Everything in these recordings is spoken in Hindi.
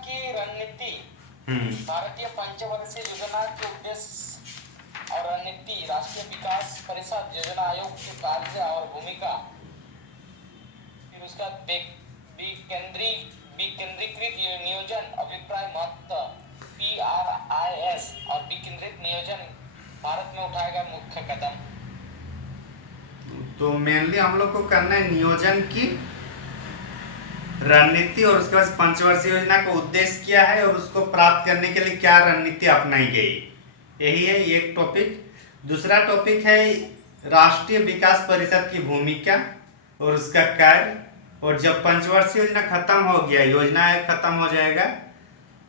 की रणनीति, हम्म। भारतीय पंचवर्षीय योजना के उद्देश्य और रणनीति, राष्ट्रीय विकास परिषद, योजना आयोग के कार्य और भूमिका, फिर उसका विकेंद्रीकृत नियोजन, अभिप्राय महत्व, PRIS और विकेंद्रित नियोजन, भारत में उठाए गए मुख्य कदम। तो मेनली हम लोग को करना है नियोजन की रणनीति और उसके बाद पंचवर्षीय योजना का उद्देश्य क्या है और उसको प्राप्त करने के लिए क्या रणनीति अपनाई गई। यही है एक टॉपिक। दूसरा टॉपिक है राष्ट्रीय विकास परिषद की भूमिका और उसका कार्य। और जब पंचवर्षीय योजना खत्म हो गया, योजना आयोग खत्म हो जाएगा।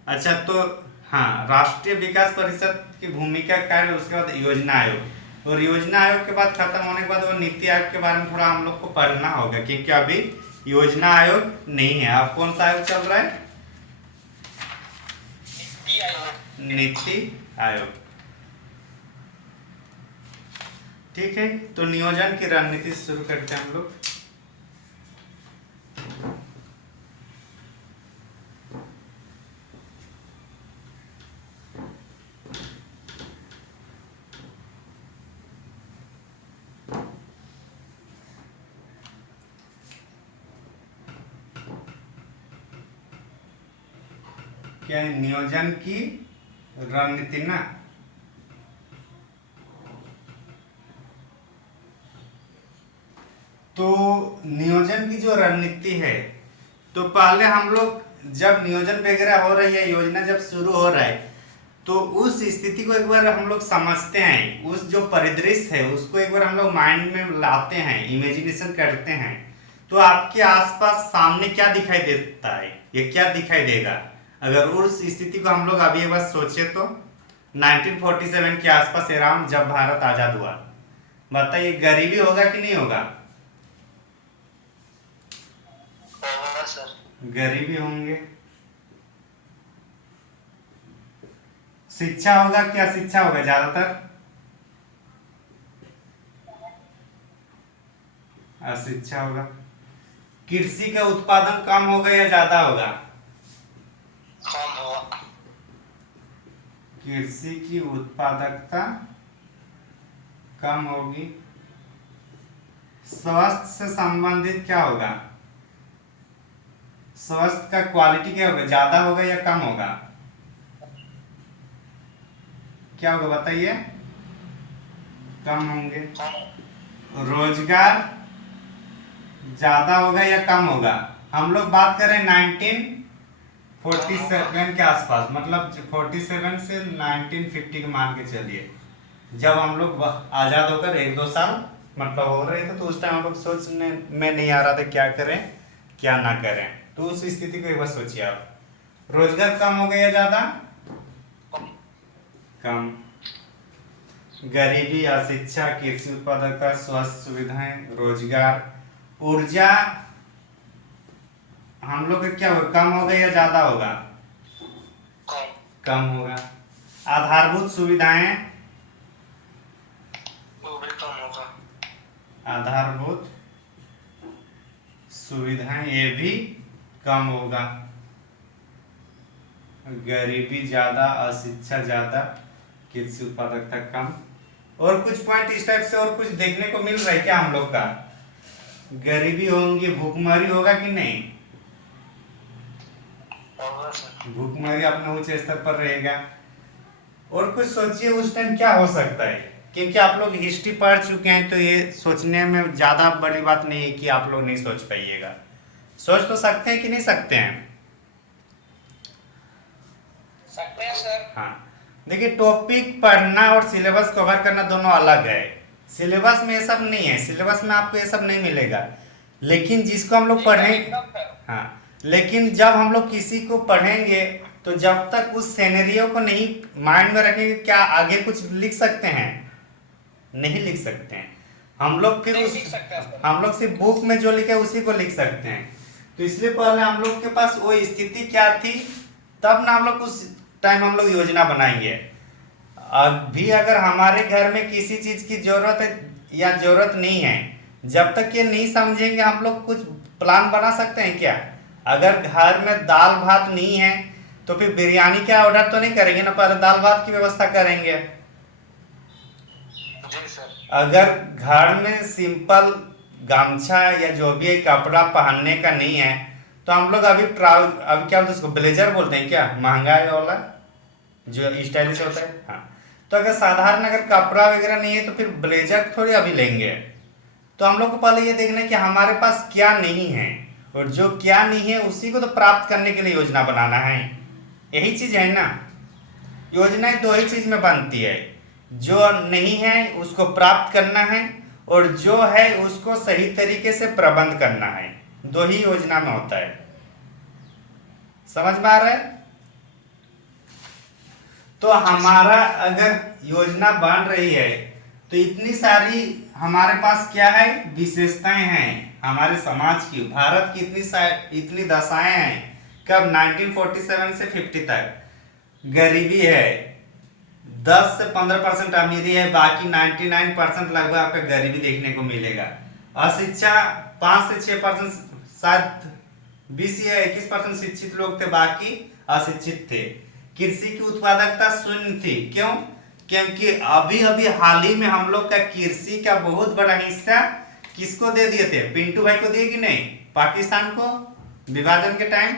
अच्छा, तो हाँ, राष्ट्रीय विकास परिषद की भूमिका, कार्य, उसके बाद योजना आयोग। और योजना आयोग के बाद खत्म होने के बाद वो नीति आयोग के बारे में थोड़ा हम लोग को पढ़ना होगा, क्योंकि अभी योजना आयोग नहीं है। अब कौन सा आयोग चल रहा है? नीति आयोग। ठीक है, तो नियोजन की रणनीति से शुरू करते हैं हम लोग। क्या है? नियोजन की रणनीति ना। तो नियोजन की जो रणनीति है, तो पहले हम लोग जब नियोजन वगैरह हो रही है, योजना जब शुरू हो रहा है, तो उस स्थिति को एक बार हम लोग समझते हैं। उस जो परिदृश्य है उसको एक बार हम लोग माइंड में लाते हैं, इमेजिनेशन करते हैं। तो आपके आसपास सामने क्या दिखाई देता है, ये क्या दिखाई देगा अगर उस स्थिति को हम लोग अभी एक बार सोचे तो। 1947 के आसपास अराउंड, जब भारत आजाद हुआ, बताइए गरीबी होगा कि नहीं होगा? सर, गरीबी होंगे। शिक्षा होगा, क्या शिक्षा होगा? ज्यादातर अशिक्षा होगा। कृषि का उत्पादन कम होगा या ज्यादा होगा? कम होगा। कृषि की उत्पादकता कम होगी। स्वास्थ्य से संबंधित क्या होगा? स्वास्थ्य का क्वालिटी क्या होगा? ज्यादा होगा या कम होगा? क्या होगा बताइए? कम होंगे। रोजगार ज्यादा होगा या कम होगा? हम लोग बात करें 1947 के आसपास, मतलब 47 से 1950 के मान के चलिए, जब हम लोग आजाद होकर 1-2 साल मतलब हो रहे थे, तो उस टाइम हम लोग सोचने में नहीं आ रहा था क्या करें क्या ना करें। तो उस स्थिति को एक बार सोचिए आप। रोजगार कम हो गया या ज्यादा? कम। गरीबी, अशिक्षा, कृषि उत्पादकता, स्वास्थ्य सुविधाएं, रोजगार, ऊर्जा हम लोग का क्या होगा? कम होगा या ज्यादा होगा? कम होगा। आधारभूत सुविधाएं, वो भी कम होगा। आधारभूत सुविधाएं ये भी कम होगा। गरीबी ज्यादा, अशिक्षा ज्यादा, कृषि उत्पादकता कम। और कुछ पॉइंट इस टाइप से और कुछ देखने को मिल रहा है क्या हम लोग का? गरीबी होंगी, भूखमरी होगा कि नहीं? भूखमरी अपने उच्च स्तर पर रहेगा। और कुछ सोचिए उस टाइम क्या हो सकता है, क्योंकि आप लोग हिस्ट्री पढ़ चुके हैं, तो ये सोचने में ज्यादा बड़ी बात नहीं है कि आप लोग नहीं सोच पाइएगा। सोच तो सकते हैं कि नहीं सकते हैं? सकते हैं सर। हाँ, देखिए, टॉपिक पढ़ना और सिलेबस कवर करना दोनों अलग है। सिलेबस में ये सब नहीं है, सिलेबस में आपको ये सब नहीं मिलेगा। लेकिन जिसको हम लोग पढ़ेंगे, हाँ, लेकिन जब हम लोग किसी को पढ़ेंगे, तो जब तक उस सिनेरियो को नहीं माइंड में रखेंगे, क्या आगे कुछ लिख सकते हैं? नहीं लिख सकते हैं। हम लोग फिर हम लोग सिर्फ बुक में जो लिखे उसी को लिख सकते हैं। तो इसलिए पहले हम लोग के पास वो स्थिति क्या थी, तब ना हम लोग उस टाइम हम लोग योजना बनाएंगे। अभी अगर हमारे घर में किसी चीज की जरूरत है या जरूरत नहीं है, जब तक ये नहीं समझेंगे हम लोग कुछ प्लान बना सकते हैं क्या? अगर घर में दाल भात नहीं है तो फिर बिरयानी का ऑर्डर तो नहीं करेंगे ना, पहले दाल भात की व्यवस्था करेंगे। जी सर। अगर घर में सिंपल गामछा या जो भी कपड़ा पहनने का नहीं है तो हम लोग अभी अभी क्या बोलते हैं उसको, ब्लेजर बोलते हैं क्या, महंगा वाला जो स्टाइलिश होता है। हाँ, तो अगर साधारण अगर कपड़ा वगैरह नहीं है तो फिर ब्लेजर थोड़ी अभी लेंगे। तो हम लोग को पहले ये देखना है कि हमारे पास क्या नहीं है, और जो क्या नहीं है उसी को तो प्राप्त करने के लिए योजना बनाना है। यही चीज है ना, योजनाएं दो ही चीज में बनती है, जो नहीं है उसको प्राप्त करना है, और जो है उसको सही तरीके से प्रबंध करना है। दो ही योजना में होता है। समझ में आ रहा है? तो हमारा अगर योजना बन रही है तो इतनी सारी हमारे पास क्या है, विशेषताएं हैं हमारे समाज की, भारत की इतनी दशाएं हैं। कब 1947 से 50 तक गरीबी है, 10 से 15% अमीरी है, बाकी 99% लगभग आपका गरीबी देखने को मिलेगा। अशिक्षा 5 से 6%, शायद 20 या 21% शिक्षित लोग थे, बाकी अशिक्षित थे। कृषि की उत्पादकता शून्य थी। क्यों? क्योंकि अभी अभी हाल ही में हम लोग का कृषि का बहुत बड़ा हिस्सा किसको दे दिए थे, पिंटू भाई को दिए कि नहीं, पाकिस्तान को, विभाजन के टाइम।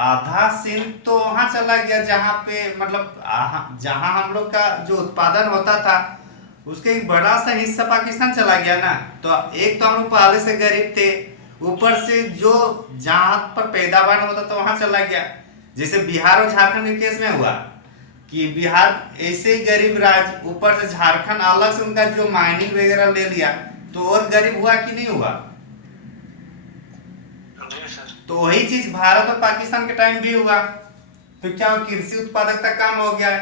आधा सिंध तो वहां चला गया जहां पे मतलब जहां हम लोग का जो उत्पादन होता था उसके एक बड़ा सा हिस्सा पाकिस्तान चला गया ना। तो एक तो हम लोग पहले से गरीब थे, ऊपर से जो जहां पर पैदावार होता था वहां चला गया। जैसे बिहार और झारखंड के केस में हुआ कि बिहार ऐसे ही गरीब राज्य, ऊपर से झारखंड अलग से उनका जो माइनिंग वगैरह ले लिया, तो और गरीब हुआ कि नहीं हुआ? तो वही चीज भारत और पाकिस्तान के टाइम भी हुआ। तो क्या कृषि उत्पादकता कम हो गया।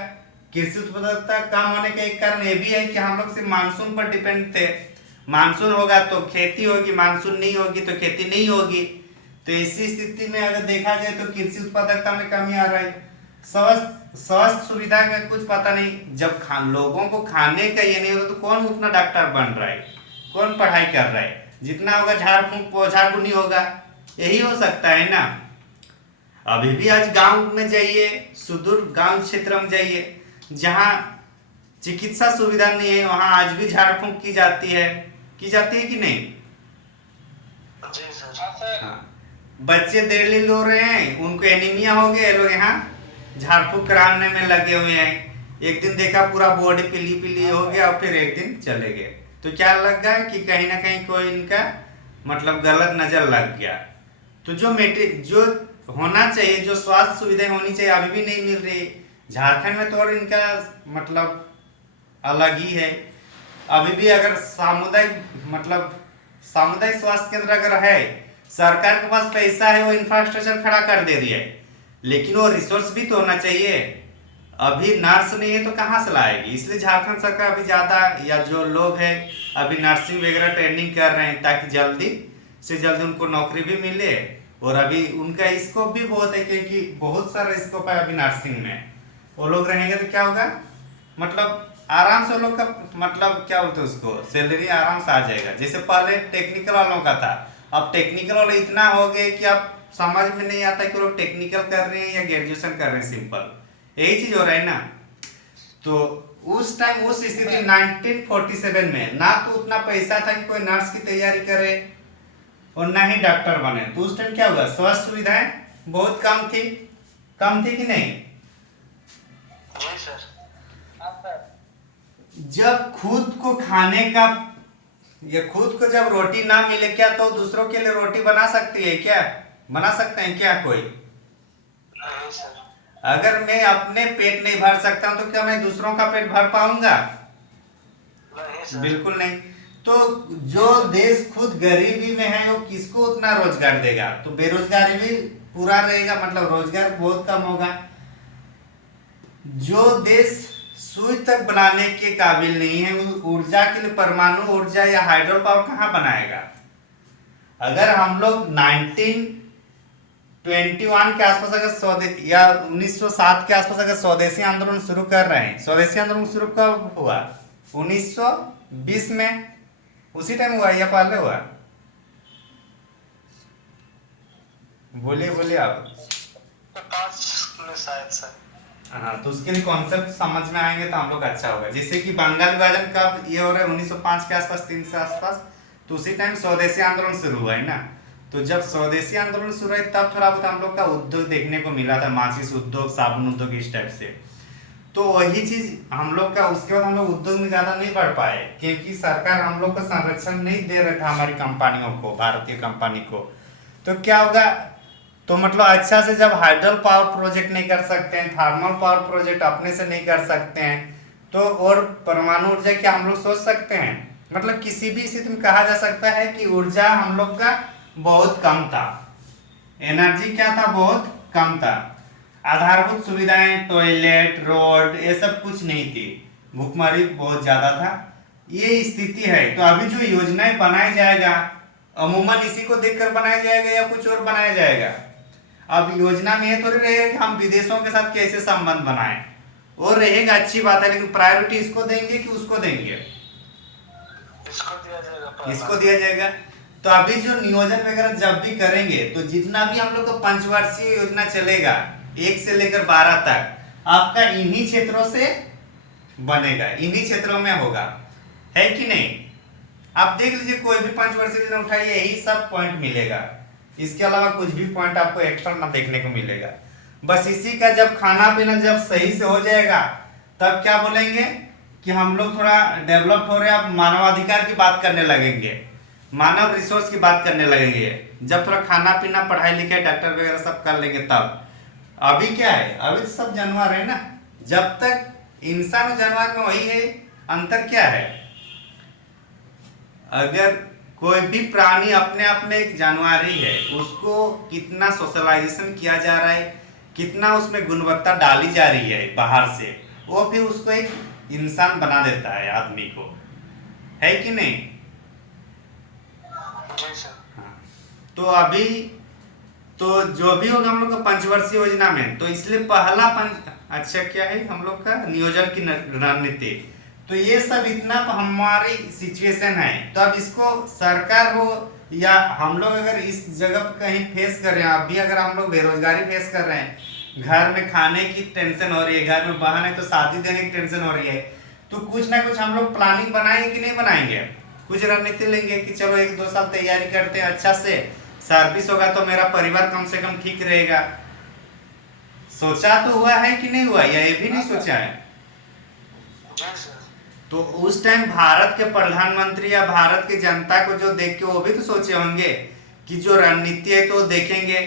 कृषि उत्पादकता कम होने का एक कारण ये भी है कि हम लोग सिर्फ मानसून पर डिपेंड थे। मानसून होगा तो खेती होगी, मानसून नहीं होगी तो खेती नहीं होगी। तो ऐसी स्थिति में अगर देखा जाए तो कृषि उत्पादकता में कमी आ रहा है। स्वास्थ्य सुविधा का कुछ पता नहीं। जब लोगों को खाने का ये नहीं होता तो कौन उतना डॉक्टर बन रहा है, कौन पढ़ाई कर रहा है? जितना होगा झाड़ फूंक पोछा नहीं होगा, यही हो सकता है ना। अभी भी आज गांव में जाइए, सुदूर गांव क्षेत्र में जाइए, जहां चिकित्सा सुविधा नहीं है, वहां आज भी झाड़ फूंक की जाती है कि नहीं? जी सर। हाँ। बच्चे दिल्ली लो रहे हैं, उनको एनीमिया हो गया, लोग यहाँ झाड़ फूंक कराने में लगे हुए हैं। एक दिन देखा पूरा बॉडी पीली पीली हो गया और फिर एक दिन चले गए। तो क्या लग गया कि कहीं ना कहीं कोई इनका मतलब गलत नजर लग गया। तो जो होना चाहिए, जो स्वास्थ्य सुविधाएं होनी चाहिए, अभी भी नहीं मिल रही। झारखंड में तो और इनका मतलब अलग ही है। अभी भी अगर सामुदायिक स्वास्थ्य केंद्र अगर है, सरकार के पास पैसा है, वो इंफ्रास्ट्रक्चर खड़ा कर दे रही है, लेकिन वो रिसोर्स भी तो होना चाहिए। अभी नर्स नहीं है तो कहाँ से लाएगी? इसलिए झारखंड सरकार अभी ज़्यादा, या जो लोग हैं अभी नर्सिंग वगैरह ट्रेनिंग कर रहे हैं ताकि जल्दी से जल्दी उनको नौकरी भी मिले। और अभी उनका स्कोप भी बहुत है, क्योंकि बहुत सारा स्कोप है अभी नर्सिंग में। वो लोग रहेंगे तो क्या होगा, मतलब आराम से वो लोग का मतलब क्या बोलते हैं उसको, सैलरी आराम से आ जाएगा। जैसे पहले टेक्निकल वालों का था, अब टेक्निकल वाले इतना हो गए कि अब समझ में नहीं आता कि लोग टेक्निकल कर रहे हैं या ग्रेजुएशन कर रहे हैं, सिंपल यही चीज हो रहा है ना। तो उस टाइम उस स्थिति 1947 में ना तो उतना पैसा था कि कोई नर्स की तैयारी करे और ना ही डॉक्टर बने। तो उस टाइम क्या हुआ, स्वास्थ्य सुविधाएं बहुत कम थी कि नहीं? जी सर। जब खुद को खाने का या खुद को जब रोटी ना मिले, क्या तो दूसरों के लिए रोटी बना सकती है क्या? बना सकते हैं क्या कोई? नहीं सर। अगर मैं अपने पेट नहीं भर सकता हूं तो क्या मैं दूसरों का पेट भर पाऊंगा? नहीं सर। बिल्कुल नहीं। तो जो देश खुद गरीबी में है वो किसको उतना रोजगार देगा? तो बेरोजगारी भी पूरा रहेगा, मतलब रोजगार बहुत कम होगा। जो देश सुई तक बनाने के काबिल नहीं है, ऊर्जा के लिए परमाणु ऊर्जा या हाइड्रो पावर कहाँ बनाएगा? अगर हम लोग 1921 के आसपास अगर या 1907 के आसपास अगर स्वदेशी आंदोलन शुरू कर रहे हैं, स्वदेशी आंदोलन शुरू कब हुआ? 1920 में, उसी टाइम हुआ या पहले हुआ? बोलिए आप। तो 5 में शायद सर। हाँ, तो उसके लिए कॉन्सेप्ट समझ में आएंगे तो हम लोग अच्छा होगा। जैसे कि बंगाल विभाजन कब ये हो रहा है, 1905 के आसपास, 3 से आसपास। तो उसी टाइम स्वदेशी आंदोलन शुरू हुआ है ना। तो जब स्वदेशी आंदोलन शुरू हुआ तब थोड़ा बहुत हम लोग का उद्योग देखने को मिला था, माचिस उद्योग, साबुन उद्योग, इस टाइप से। तो वही चीज हम लोग का, उसके बाद हम लोग उद्योग में ज्यादा नहीं बढ़ पाए क्योंकि सरकार हम लोग को संरक्षण नहीं दे रहा था, हमारी कंपनियों को, भारतीय कंपनी को। तो क्या होगा, तो मतलब अच्छा से जब हाइडल पावर प्रोजेक्ट नहीं कर सकते हैं, थर्मल पावर प्रोजेक्ट अपने से नहीं कर सकते हैं, तो और परमाणु ऊर्जा क्या हम लोग सोच सकते हैं? मतलब किसी भी स्थिति में कहा जा सकता है कि ऊर्जा हम लोग का बहुत कम था, एनर्जी क्या था, बहुत कम था। आधारभूत सुविधाएं, टॉयलेट, रोड, ये सब कुछ नहीं थी, भुखमरी बहुत ज्यादा था। ये स्थिति है। तो अभी जो योजनाएं बनाया जाएगा अमूमन इसी को देखकर बनाया जाएगा या कुछ और बनाया जाएगा? अब योजना में ये थोड़ी रहेगा कि हम विदेशों के साथ कैसे संबंध बनाएं, और रहेगा अच्छी बात है, लेकिन प्रायोरिटी इसको देंगे कि उसको देंगे? इसको दिया जाएगा, इसको दिया जाएगा। तो अभी जो नियोजन वगैरह जब भी करेंगे तो जितना भी हम लोग का पंचवर्षीय योजना चलेगा 1 से लेकर 12 तक, आपका इन्हीं क्षेत्रों से बनेगा, इन्हीं क्षेत्रों में होगा, है कि नहीं? आप देख लीजिए, कोई भी पंचवर्षीय योजना उठाइए, यही सब पॉइंट मिलेगा, इसके अलावा कुछ भी पॉइंट आपको एक्स्ट्रा ना देखने को मिलेगा। बस इसी का जब खाना पीना जब सही से हो जाएगा तब क्या बोलेंगे कि हम लोग थोड़ा डेवलप हो रहे हैं, अब मानवाधिकार की बात करने लगेंगे, मानव रिसोर्स की बात करने लगेंगे, जब थोड़ा खाना पीना, पढ़ाई लिखाई, डॉक्टर वगैरह सब कर लेंगे तब। अभी क्या है, अभी तो सब जानवर है ना। जब तक इंसान और जानवर में वही है, अंतर क्या है? अगर कोई भी प्राणी अपने आप में एक जानवर ही है, उसको कितना सोशलाइजेशन किया जा रहा है, कितना उसमें गुणवत्ता डाली जा रही है बाहर से, वो फिर उसको एक इंसान बना देता है, आदमी को, है कि नहीं? जी सर। हाँ। तो अभी तो जो भी होगा हम लोग का पंचवर्षीय योजना में, तो इसलिए पहला अच्छा क्या है हम लोग का नियोजन की रणनीति। तो ये सब इतना हमारी सिचुएशन है, तो अब इसको सरकार हो या हम लोग अगर इस जगह पर कहीं फेस कर रहे हैं, अभी अगर हम लोग बेरोजगारी फेस कर रहे हैं, घर में खाने की टेंशन हो रही है, घर में बहन है तो शादी देने की टेंशन हो रही है, तो कुछ ना कुछ हम लोग प्लानिंग बनाएंगे कि नहीं बनाएंगे? कुछ रणनीति लेंगे कि चलो 1-2 साल तैयारी करते हैं, अच्छा से सर्विस होगा तो मेरा परिवार कम से कम ठीक रहेगा। सोचा तो हुआ है कि नहीं हुआ, या ये भी नहीं सोचा है? जी सर। तो उस टाइम भारत के प्रधानमंत्री या भारत की जनता को जो देख के वो भी तो सोचे होंगे कि जो रणनीति है तो देखेंगे।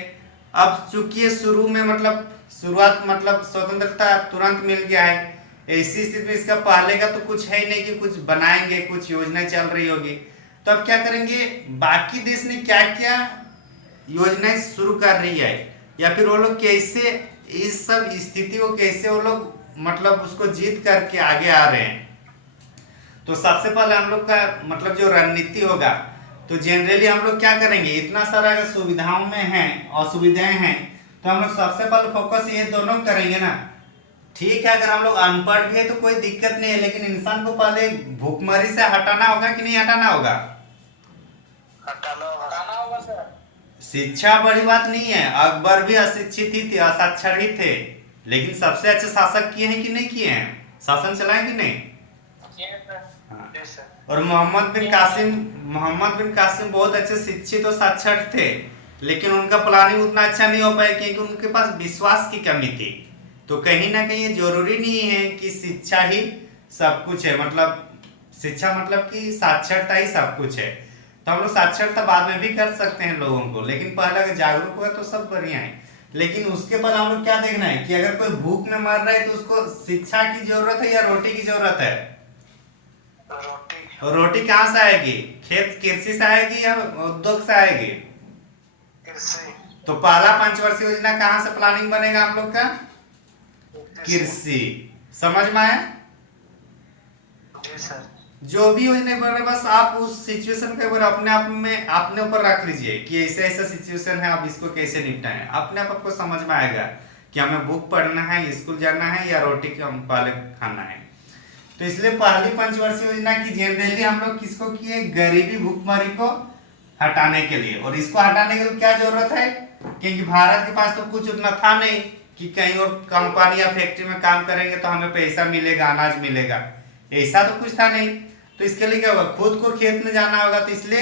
अब चूंकि शुरू में मतलब शुरुआत मतलब स्वतंत्रता तुरंत मिल गया है, ऐसी स्थिति में इसका पहले का तो कुछ है ही नहीं कि कुछ बनाएंगे, कुछ योजनाएं चल रही होगी। तो अब क्या करेंगे, बाकी देश ने क्या क्या योजनाएं शुरू कर रही है, या फिर वो लोग कैसे इस सब स्थिति को कैसे वो लोग मतलब उसको जीत करके आगे आ रहे हैं। तो सबसे पहले हम लोग का मतलब जो रणनीति होगा, तो जनरली हम लोग क्या करेंगे, इतना सारा अगर सुविधाओं में है, असुविधाएं हैं, तो हम लोग सबसे पहले फोकस ये दोनों करेंगे ना। ठीक है, अगर हम लोग अनपढ़ भी है तो कोई दिक्कत नहीं है, लेकिन इंसान को पहले भूखमरी से हटाना होगा कि नहीं हटाना होगा? हटाना होगा सर। शिक्षा बड़ी बात नहीं है, अकबर भी अशिक्षित ही थे, असाक्षर ही थे, लेकिन सबसे अच्छे शासक किए हैं कि नहीं किए हैं, शासन चलाए कि नहीं? हाँ। और मोहम्मद बिन कासिम बहुत अच्छे शिक्षित और साक्षर थे, लेकिन उनका प्लानिंग उतना अच्छा नहीं हो पाया क्योंकि उनके पास विश्वास की कमी थी। तो कहीं ना कहीं ये जरूरी नहीं है कि शिक्षा ही सब कुछ है, मतलब शिक्षा मतलब कि साक्षरता ही सब कुछ है। तो हम लोग साक्षरता बाद में भी कर सकते हैं लोगों को, लेकिन पहले अगर जागरूक हुआ तो सब बढ़िया है। लेकिन उसके बाद हम लोग क्या देखना है कि अगर कोई भूख में मर रहा है तो उसको शिक्षा की जरूरत है या रोटी की जरूरत है? रोटी। रोटी कहाँ से आएगी, खेत कृषि से आएगी या उद्योग से आएगी? कृषि। तो पहला पंचवर्षीय योजना कहाँ से प्लानिंग बनेगा हम लोग का? कृषि। समझ में आया? जी सर। जो भी योजना बन रहे, बस आप उस सिचुएशन को एक बार अपने आप में अपने ऊपर रख लीजिए कि ऐसा ऐसा सिचुएशन है, आप इसको कैसे निपटाएं। अपने आप आपको समझ में आएगा कि हमें बुक पढ़ना है, स्कूल जाना है या रोटी का पहले खाना है। तो इसलिए पहली पंचवर्षीय योजना की जनरली हम लोग किसको किए, गरीबी भूखमरी को हटाने के लिए। और इसको हटाने के लिए क्या जरूरत है, क्योंकि भारत के पास तो कुछ उतना था नहीं कि कहीं और कंपनी या फैक्ट्री में काम करेंगे तो हमें पैसा मिलेगा, अनाज मिलेगा, ऐसा तो कुछ था नहीं। तो इसके लिए क्या होगा, खुद को खेत में जाना होगा। तो इसलिए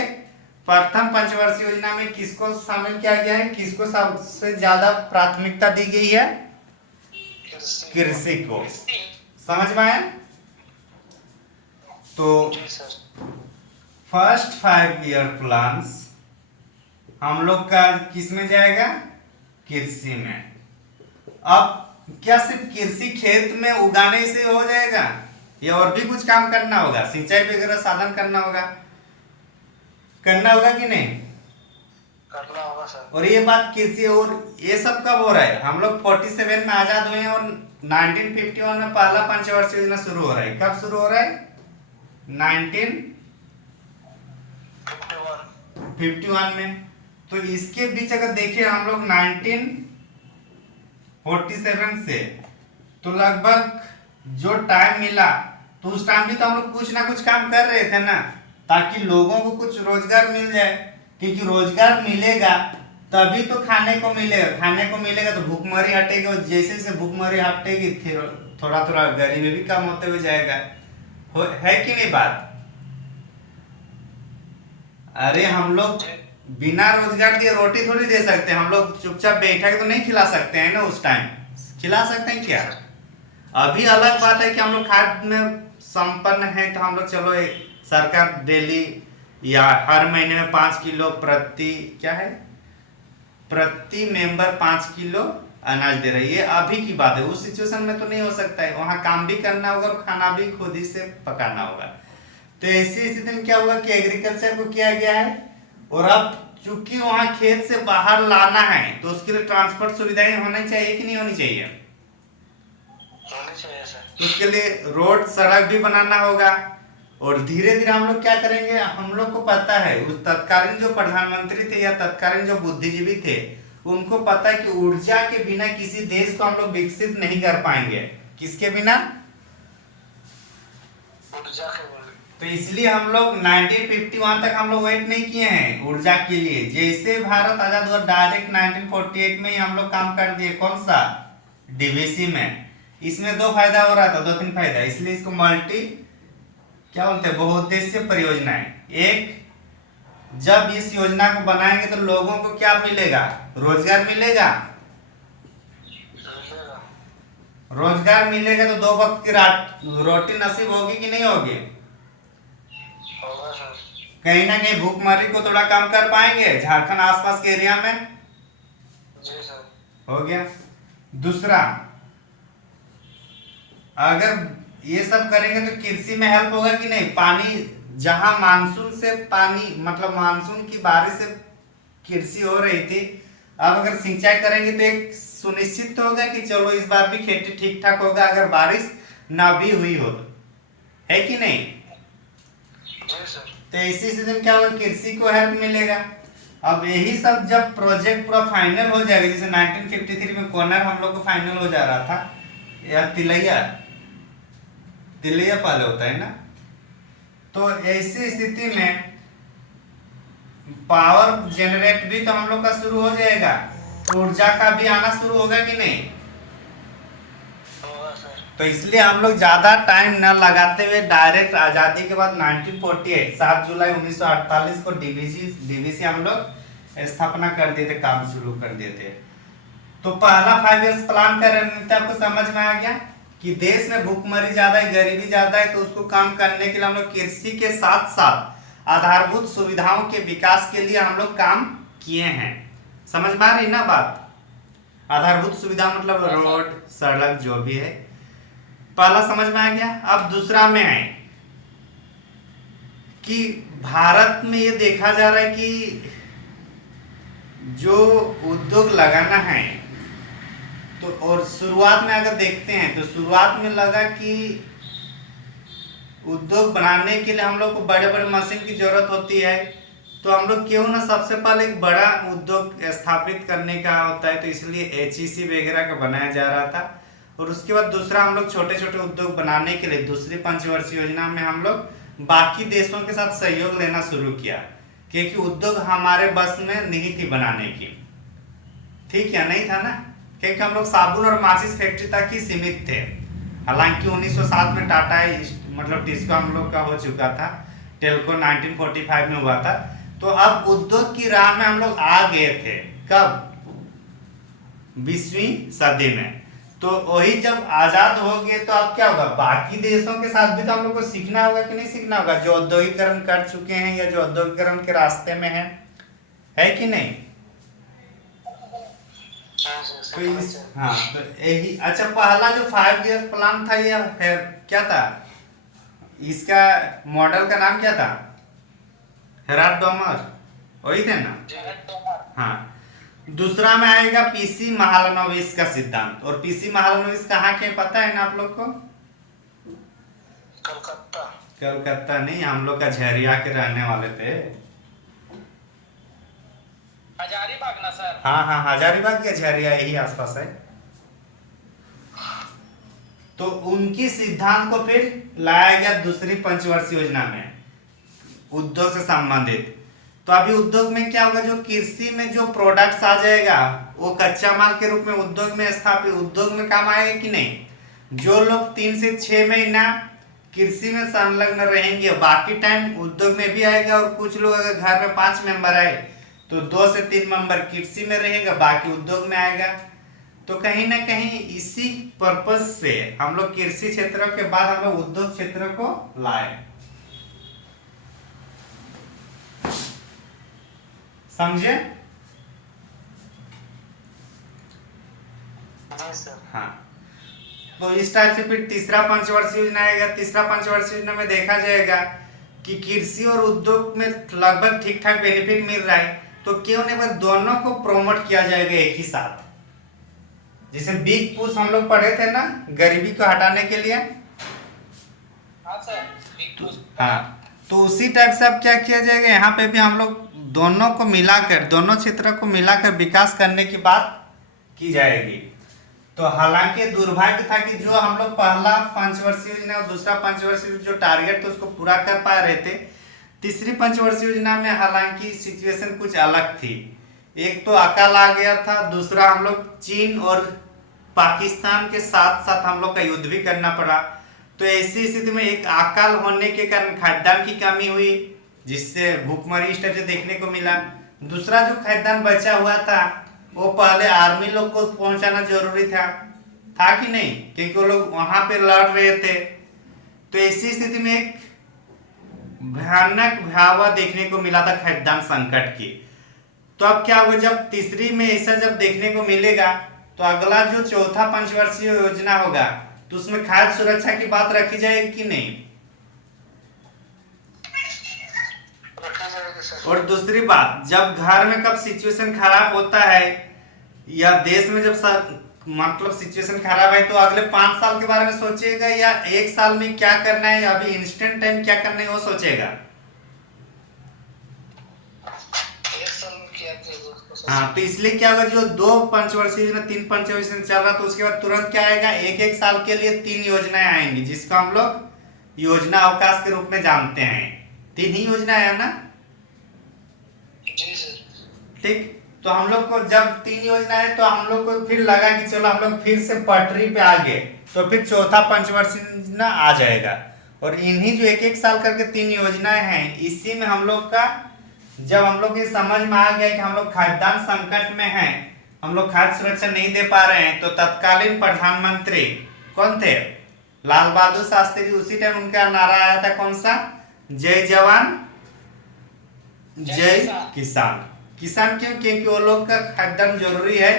प्रथम पंचवर्षीय योजना में किसको शामिल किया गया है, किसको सबसे ज्यादा प्राथमिकता दी गई है, कृषि को। समझ में आया। तो जी सर। फर्स्ट 5 ईयर प्लान्स हम लोग का किस में जाएगा, कृषि में। अब क्या सिर्फ कृषि खेत में उगाने से हो जाएगा या और भी कुछ काम करना होगा, सिंचाई वगैरह साधन करना होगा कि नहीं, करना होगा सर। और ये बात कृषि और ये सब कब हो रहा है, हम लोग 47 में आजाद हुए हैं और 1951 में पहला पंचवर्षीय योजना शुरू हो रहा है। कब शुरू हो रहा है, 1951 में। तो इसके बीच अगर देखिए हम लोग 1947 से तो लगभग जो टाइम मिला तो उस टाइम भी तो हम लोग कुछ ना कुछ काम कर रहे थे ना, ताकि लोगों को कुछ रोजगार मिल जाए। क्योंकि रोजगार मिलेगा तभी तो खाने को मिलेगा तो भूखमरी हटेगी, और जैसे जैसे भूखमरी हटेगी थोड़ा थोड़ा गरीबी भी कम होते हुए जाएगा। है कि नहीं बात। अरे हम लोग बिना रोजगार दिए रोटी थोड़ी दे सकते हैं, हम लोग चुपचाप बैठा के तो नहीं खिला सकते हैं ना, उस टाइम खिला सकते हैं क्या। अभी अलग बात है कि हम लोग खाद्य में संपन्न हैं तो हम लोग चलो सरकार डेली या हर महीने में 5 किलो प्रति मेंबर 5 किलो अनाज दे रही है। अभी की बात है, उस सिचुएशन में तो नहीं हो सकता है, वहां काम भी करना होगा और खाना भी खुद ही से पकाना होगा। तो ऐसी स्थिति में क्या होगा कि एग्रीकल्चर को किया गया है, और अब चूंकि वहां खेत से बाहर लाना है तो उसके लिए ट्रांसपोर्ट सुविधाएं होनी चाहिए कि नहीं होनी चाहिए, होनी चाहिए सर। तो उसके लिए रोड सड़क भी बनाना होगा। और धीरे धीरे हम लोग क्या करेंगे, हम लोग को पता है उस तत्कालीन जो प्रधानमंत्री थे या तत्कालीन जो बुद्धिजीवी थे उनको पता है कि ऊर्जा के बिना किसी देश को हम लोग विकसित नहीं कर पाएंगे। किसके बिना, ऊर्जा के बिना। तो इसलिए हम लोग 1951 तक हम लोग वेट नहीं किए हैं ऊर्जा के लिए। जैसे भारत आजाद हुआ डायरेक्ट 1948 में ही हम लोग काम कर दिए। कौन सा, डीवीसी में। इसमें 2 फायदा हो रहा था, 2-3 फायदा, इसलिए इसको क्या बोलते हैं, बहुउद्देशीय परियोजना है। एक, जब इस योजना को बनाएंगे तो लोगों को क्या मिलेगा, रोजगार मिलेगा। रोजगार मिलेगा तो 2 वक्त की रोटी नसीब होगी कि नहीं होगी, होगा सर। कहीं ना कहीं भूखमरी को थोड़ा कम कर पाएंगे झारखंड आसपास के एरिया में। जी सर। हो गया। दूसरा, अगर ये सब करेंगे तो कृषि में हेल्प होगा कि नहीं। पानी जहां मानसून से पानी मतलब मानसून की बारिश से कृषि हो रही थी, अब अगर सिंचाई करेंगे तो एक सुनिश्चित तो होगा कि चलो इस बार भी खेती ठीक ठाक होगा अगर बारिश ना भी हुई हो, है कि नहीं। जी सर। तो इसी स्थिति में क्या होगा, कृषि को हेल्प मिलेगा। अब यही सब जब प्रोजेक्ट पूरा फाइनल हो जाएगा, जैसे 1953 में कोनर हम लोग को फाइनल हो जा रहा था, या तिलैया पहले होता है ना। तो ऐसी स्थिति में पावर जनरेट भी तो हम लोग का शुरू हो जाएगा, ऊर्जा का भी आना शुरू होगा कि नहीं। होगा सर। तो इसलिए हम लोग ज्यादा टाइम न लगाते हुए डायरेक्ट आजादी के बाद 1948 7 जुलाई 1948 को डीवीसी हम लोग स्थापना कर दिए थे, काम शुरू कर दिए थे। तो पहला 5 ईयर्स प्लान का रणनीति आपको समझ में आ गया कि देश में भूखमरी ज्यादा है, गरीबी ज्यादा है, तो उसको कम करने के लिए हम लोग कृषि के साथ साथ आधारभूत सुविधाओं के विकास के लिए हम लोग काम किए हैं। समझ में आ रही ना बात। आधारभूत सुविधा मतलब रोड सड़क जो भी है, पहला समझ में आ गया। अब दूसरा में आए कि भारत में ये देखा जा रहा है कि जो उद्योग लगाना है तो, और शुरुआत में अगर देखते हैं तो शुरुआत में लगा कि उद्योग बनाने के लिए हम लोग को बड़े बड़े मशीन की जरूरत होती है, तो हम लोग क्यों ना सबसे पहले एक बड़ा उद्योग स्थापित करने का होता है, तो इसलिए एचईसी वगैरह का बनाया जा रहा था। और उसके बाद दूसरा हम लोग छोटे छोटे उद्योग बनाने के लिए दूसरी पंचवर्षीय योजना में हम लोग बाकी देशों के साथ सहयोग लेना शुरू किया। क्योंकि उद्योग हमारे बस में नहीं थी बनाने की, ठीक है, नहीं था ना, क्योंकि हम लोग साबुन और माचिस फैक्ट्री तक ही सीमित थे। हालांकि 1907 में टाटा मतलब टिस्को हम लोग का हो चुका था, टेल्को 1945 में हुआ था। तो अब उद्योग की राह में हम लोग आ गए थे, कब? 20वीं सदी में। तो वही जब आजाद हो गए तो अब क्या होगा, बाकी देशों के साथ भी तो हम लोग को सीखना होगा कि नहीं सीखना होगा, जो औद्योगिकरण कर चुके हैं या जो औद्योगिकरण के रास्ते में है कि नहीं? तो हाँ, तो यही। अच्छा, पहला जो 5 ईयर प्लान था ये है क्या था, इसका मॉडल का नाम क्या था? हेराल्ड डोमर, वही थे ना? हाँ। दूसरा में आएगा पीसी महालनोबिस का सिद्धांत। और पीसी महालनोबिस कहाँ के पता है ना आप लोग को? कलकत्ता। कलकत्ता नहीं, हम लोग का झरिया के रहने वाले थे। हजारीबाग ना सर? हाँ, हजारीबाग के झरिया यही आसपास है। तो उनकी सिद्धांत को फिर लाया गया दूसरी पंचवर्षीय योजना में, उद्योग से संबंधित। तो अभी उद्योग में क्या होगा, जो कृषि में जो प्रोडक्ट्स आ जाएगा वो कच्चा माल के रूप में उद्योग में स्थापित, उद्योग में काम आएगा कि नहीं। जो लोग 3 से 6 महीना कृषि में संलग्न रहेंगे, बाकी टाइम उद्योग में भी आएगा। और कुछ लोग अगर घर में 5 मेंबर आए तो 2 से 3 मेंबर कृषि में रहेगा, बाकी उद्योग में आएगा। तो कहीं ना कहीं इसी पर्पस से हम लोग कृषि क्षेत्र के बाद हम लोग उद्योग क्षेत्र को लाए, समझे? हाँ। तो इस टाइप से फिर तीसरा पंचवर्षीय योजना आएगा। तीसरा पंचवर्षीय योजना में देखा जाएगा कि कृषि और उद्योग में लगभग ठीक ठाक बेनिफिट मिल रहा है, तो क्यों नहीं बस दोनों को प्रमोट किया जाएगा एक ही साथ। जैसे बिग पुश हम लोग पढ़े थे ना, गरीबी को हटाने के लिए। हाँ सर, बिग पुश। हाँ, तो उसी टाइप से अब क्या किया जाएगा, यहाँ पे भी हम लोग दोनों को मिलाकर, दोनों क्षेत्र को मिलाकर विकास करने की बात की जाएगी। तो हालांकि दुर्भाग्य था कि जो हम लोग पहला पंचवर्षीय योजना और दूसरा पंचवर्षीय जो टारगेट थे उसको पूरा कर पा रहे थे, तीसरी पंचवर्षीय योजना में हालांकि सिचुएशन कुछ अलग थी। एक तो अकाल आ गया था, दूसरा हम लोग चीन और पाकिस्तान के साथ साथ हम लोग का युद्ध भी करना पड़ा। तो ऐसी स्थिति में एक अकाल होने के कारण खाद्यान्न की कमी हुई, जिससे भूखमरी इस टाइप से देखने को मिला। दूसरा जो खाद्यान्न बचा हुआ था वो पहले आर्मी लोग को पहुंचाना जरूरी था कि नहीं, क्योंकि वो लोग वहां पे लड़ रहे थे। तो ऐसी स्थिति में एक भयानक भयावह देखने को मिला था खाद्यान्न संकट की। तो अब क्या होगा, जब तीसरी में ऐसा जब देखने को मिलेगा तो अगला जो चौथा पंचवर्षीय योजना होगा तो उसमें खाद्य सुरक्षा की बात रखी जाएगी कि नहीं। और दूसरी बात, जब घर में कब सिचुएशन खराब होता है या देश में जब मतलब सिचुएशन खराब है तो अगले 5 साल के बारे में सोचेगा या 1 साल में क्या करना है, अभी इंस्टेंट टाइम क्या करना है वो सोचेगा। हाँ, तो इसलिए क्या होगा, जो 2 पंचवर्षीय योजना 3 पंचवर्षीय चल रहा तो उसके बाद तुरंत क्या आएगा, 1-1 साल के लिए 3 योजनाएं आएंगी, जिसको हम लोग योजना अवकाश के रूप में जानते हैं। 3 ही योजना है ना? ठीक। तो हम लोग को जब 3 योजना है तो हम लोग को फिर लगा कि चलो हम लोग फिर से पटरी पे आ गए, तो फिर चौथा पंचवर्षीय योजना आ जाएगा। और इन्हीं जो 1-1 साल करके 3 योजनाएं हैं, इसी में हम लोग का जब हम लोग ये समझ में आ गया कि हम लोग खाद्यान्न संकट में हैं, हम लोग खाद्य सुरक्षा नहीं दे पा रहे हैं, तो तत्कालीन प्रधानमंत्री कौन थे? लाल बहादुर शास्त्री जी। उसी टाइम उनका नारा आया था कौन सा? जय जवान जय किसान। किसान क्यों? क्योंकि वो लोग का खाद्यान्न जरूरी है,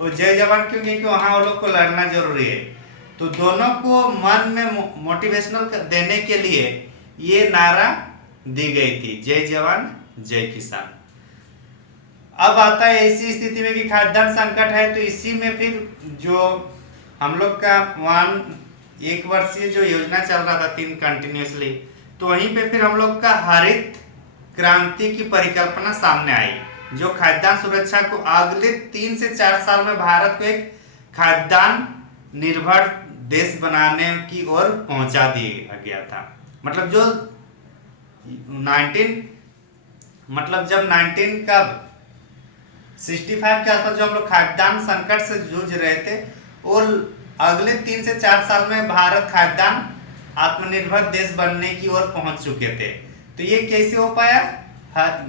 और जय जवान क्यों? क्योंकि वहां वो लोग को लड़ना जरूरी है। तो दोनों को मन में मोटिवेशनल देने के लिए ये नारा दी गई थी, जय जवान जय किसान। अब आता है ऐसी स्थिति में कि खाद्यान्न संकट है, तो इसी में फिर जो हम लोग का 1 वर्षीय जो योजना चल रहा था 3 कंटिन्यूसली, तो वहीं पे फिर हम लोग का हरित क्रांति की परिकल्पना सामने आई, जो खाद्यान्न सुरक्षा को अगले 3 से 4 साल में भारत को एक खाद्यान्न निर्भर देश बनाने की ओर पहुंचा दिया गया था। मतलब जो मतलब जब 65 के आसपास जो हम लोग खाद्यान्न संकट से जूझ रहे थे, वो अगले 3 से 4 साल में भारत खाद्यान्न आत्मनिर्भर देश बनने की ओर पहुंच चुके थे। तो ये कैसे हो पाया?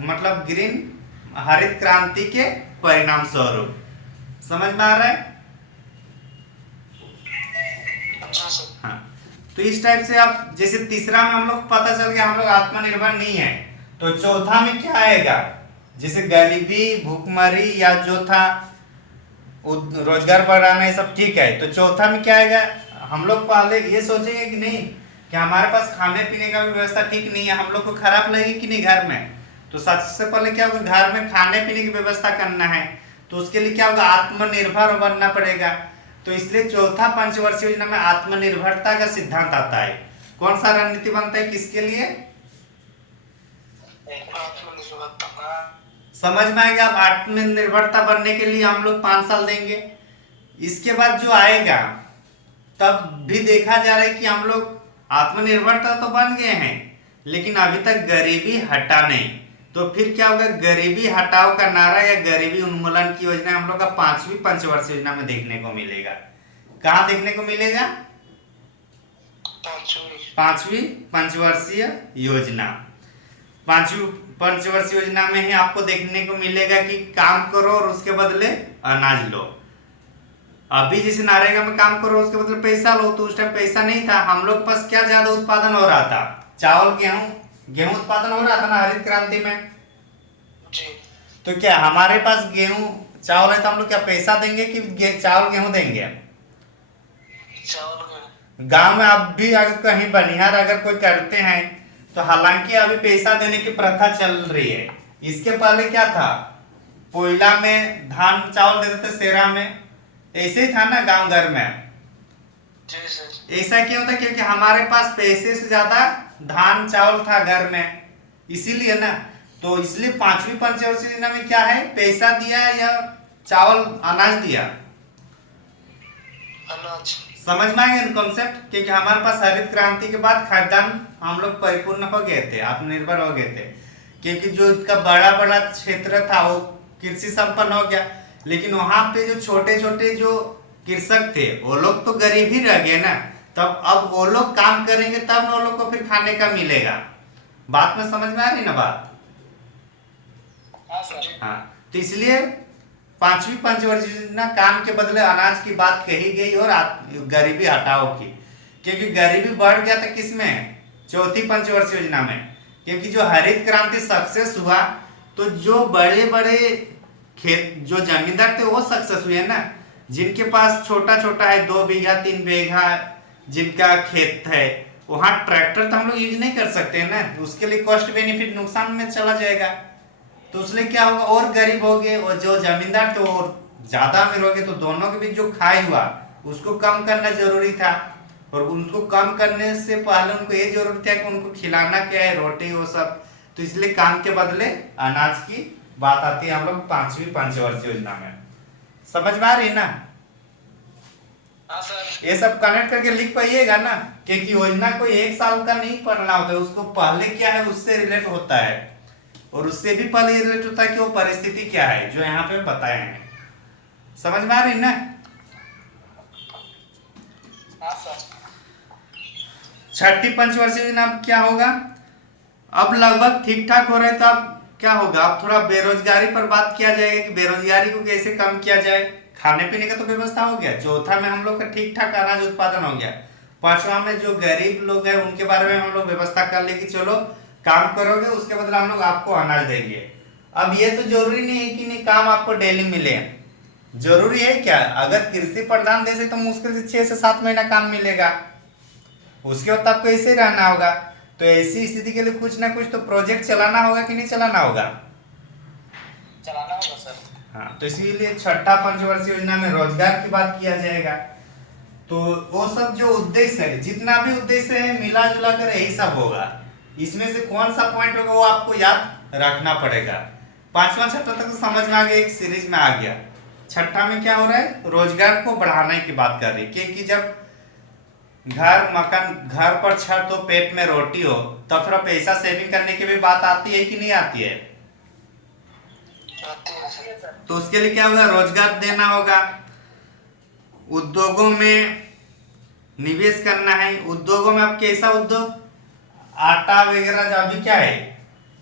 मतलब ग्रीन हरित क्रांति के परिणाम स्वरूप। समझ में आ रहा है? जी सर। हाँ, तो इस टाइप से आप जैसे तीसरा में हम लोग पता चल गया हम लोग आत्मनिर्भर नहीं है, तो चौथा में क्या आएगा? जैसे गरीबी, भूखमरी या जो था रोजगार बढ़ाना, ये सब ठीक है। तो चौथा में क्या आएगा? हम लोग पहले ये सोचेंगे कि नहीं कि हमारे पास खाने पीने का भी व्यवस्था ठीक नहीं है, हम लोग को खराब लगेगी कि नहीं घर में। तो सबसे पहले क्या होगा? घर में खाने पीने की व्यवस्था करना है, तो उसके लिए क्या होगा? आत्मनिर्भर बनना पड़ेगा। तो इसलिए चौथा पंचवर्षीय योजना में आत्मनिर्भरता का सिद्धांत आता है। कौन सा रणनीति बनता है किसके लिए? समझ में आएगा? अब आत्मनिर्भरता बनने के लिए हम लोग 5 साल देंगे। इसके बाद जो आएगा तब भी देखा जा रहा है कि हम लोग आत्मनिर्भरता तो बन गए हैं, लेकिन अभी तक गरीबी हटा नहीं। तो फिर क्या होगा? गरीबी हटाओ का नारा या गरीबी उन्मूलन की योजना हम लोग का 5वीं पंचवर्षीय योजना में देखने को मिलेगा। कहाँ देखने को मिलेगा? 5वीं पंचवर्षीय योजना। 5वीं पंचवर्षीय योजना में ही आपको देखने को मिलेगा कि काम करो और उसके बदले अनाज लो। अभी जैसे नरेगा में काम करो उसके बदले पैसा लो, तो उस टाइम पैसा नहीं था। हम लोग के पास क्या ज्यादा उत्पादन हो रहा था? चावल, गेहूं उत्पादन हो रहा था ना हरित क्रांति में। जी। तो क्या हमारे पास गेहूं चावल है तो हम लोग क्या पैसा देंगे कि चावल गेहूं देंगे? चावल। गांव में अब भी अगर कहीं बनिहार अगर कोई करते हैं तो हालांकि अभी पैसा देने की प्रथा चल रही है। इसके पहले क्या था? पोइला में धान चावल देते थे, सेरा में ऐसे ही था ना गांव घर में। जी सर। ऐसा क्यों था? क्योंकि हमारे पास पैसे से ज्यादा धान चावल था घर में, इसीलिए ना। तो इसलिए 5वीं पंचवर्षीय योजना में क्या है? पैसा दिया या चावल अनाज दिया? अनाज। समझ में आएगा कॉन्सेप्ट? क्योंकि हमारे पास हरित क्रांति के बाद खाद्यान्न हम लोग परिपूर्ण हो गए थे, आत्मनिर्भर हो गए थे। क्योंकि जो इसका बड़ा बड़ा क्षेत्र था वो कृषि संपन्न हो गया, लेकिन वहां पे जो छोटे छोटे जो कृषक थे वो लोग तो गरीब ही रह गए ना। तब अब वो लोग काम करेंगे तब ना वो लोग को फिर खाने का मिलेगा। बात में समझ में आ रही ना बात? हाँ सर। हाँ, तो इसलिए 5वीं पंचवर्षीय योजना काम के बदले अनाज की बात कही गई और गरीबी हटाओ की। क्योंकि गरीबी बढ़ गया था किसमें? चौथी पंचवर्षीय योजना में। क्योंकि जो हरित क्रांति सक्सेस हुआ तो जो बड़े बड़े खेत जो जमींदार थे वो सक्सेस हुए ना। जिनके पास छोटा छोटा है 2 बीघा 3 बीघा जिनका खेत है, वहां ट्रैक्टर तो हम लोग यूज नहीं कर सकते ना, उसके लिए कॉस्ट बेनिफिट नुकसान में चला जाएगा। तो उसलिए क्या होगा? और गरीब हो गए और जो जमींदार थे और ज्यादा अमीर हो गए। तो दोनों के बीच जो खाई हुआ उसको कम करना जरूरी था, और उनको कम करने से पहले उनको ये जरूरी था कि उनको खिलाना क्या है, रोटी वो सब। तो इसलिए काम के बदले अनाज की बात आती है हम लोग 5वीं पंचवर्षीय योजना में। समझ में आ रही ना? हाँ सर। ये सब कनेक्ट करके लिख पाइएगा ना, क्योंकि योजना कोई 1 साल का नहीं पढ़ना होता है, उसको पहले क्या है उससे रिलेट होता है, और उससे भी पहले ये रिलेट होता है कि वो परिस्थिति क्या है जो यहाँ पे बताए हैं। समझ में आ रही ना? हाँ सर। 6ठी पंचवर्षीय योजना अब क्या होगा? अब लगभग ठीक ठाक हो रहा है, तो अब क्या होगा? अब थोड़ा बेरोजगारी पर बात किया जाएगा कि बेरोजगारी को कैसे कम किया जाए। खाने पीने का तो व्यवस्था हो गया, चौथा में हम लोग का ठीक ठाक अनाज उत्पादन हो गया, 5वां में जो गरीब लोग हैं उनके बारे में हम लोग व्यवस्था कर ले कि चलो काम करोगे उसके बदले हम लोग आपको अनाज देंगे। अब ये तो जरूरी नहीं है कि नहीं काम आपको डेली मिले। जरूरी है क्या? अगर कृषि प्रधान देश है तो मुश्किल से 6 से 7 महीना काम मिलेगा, उसके बाद आपको ऐसे ही रहना होगा। तो ऐसी स्थिति के लिए कुछ ना कुछ तो प्रोजेक्ट चलाना होगा कि नहीं चलाना होगा? चलाना होगा सर। हाँ, तो इसीलिए 6ठा पंचवर्षीय योजना में रोजगार की बात किया जाएगा। तो वो सब जो उद्देश्य है, जितना भी उद्देश्य है मिला जुला कर यही सब होगा। इसमें से कौन सा पॉइंट होगा वो आपको याद रखना पड़ेगा। 5वां 6ठा तक तो समझ में आ गया, एक सीरीज में आ गया। 6ठा में क्या हो रहा है? रोजगार को बढ़ाने की बात कर रही है, क्योंकि जब घर मकान घर पर छत हो पेट में रोटी हो तब थोड़ा पैसा सेविंग करने की भी बात आती है कि नहीं आती है? आती है आती है सर। सर। तो उसके लिए क्या होगा, रोजगार देना होगा, उद्योगों में निवेश करना है। उद्योगों में अब कैसा उद्योग, आटा वगैरह, जो अभी क्या है